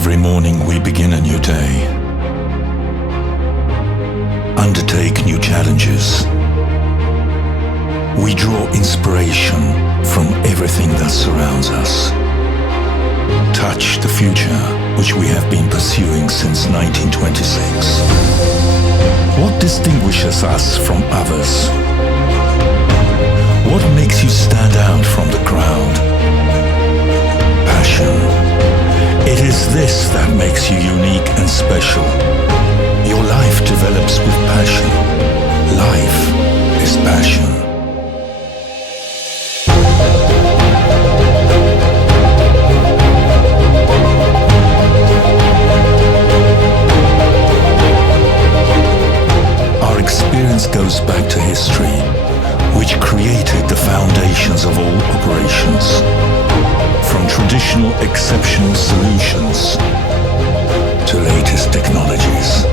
Every morning we begin a new day, undertake new challenges. We draw inspiration from everything that surrounds us. Touch the future which we have been pursuing since 1926. What distinguishes us from others? What makes you stand out from the crowd? Passion. It is this that makes you unique and special. Your life develops with passion. Life is passion. Our experience goes back to history, which created the foundations of all operations. From traditional exceptional solutions to latest technologies.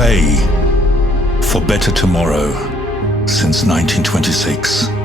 Fey for better tomorrow since 1926.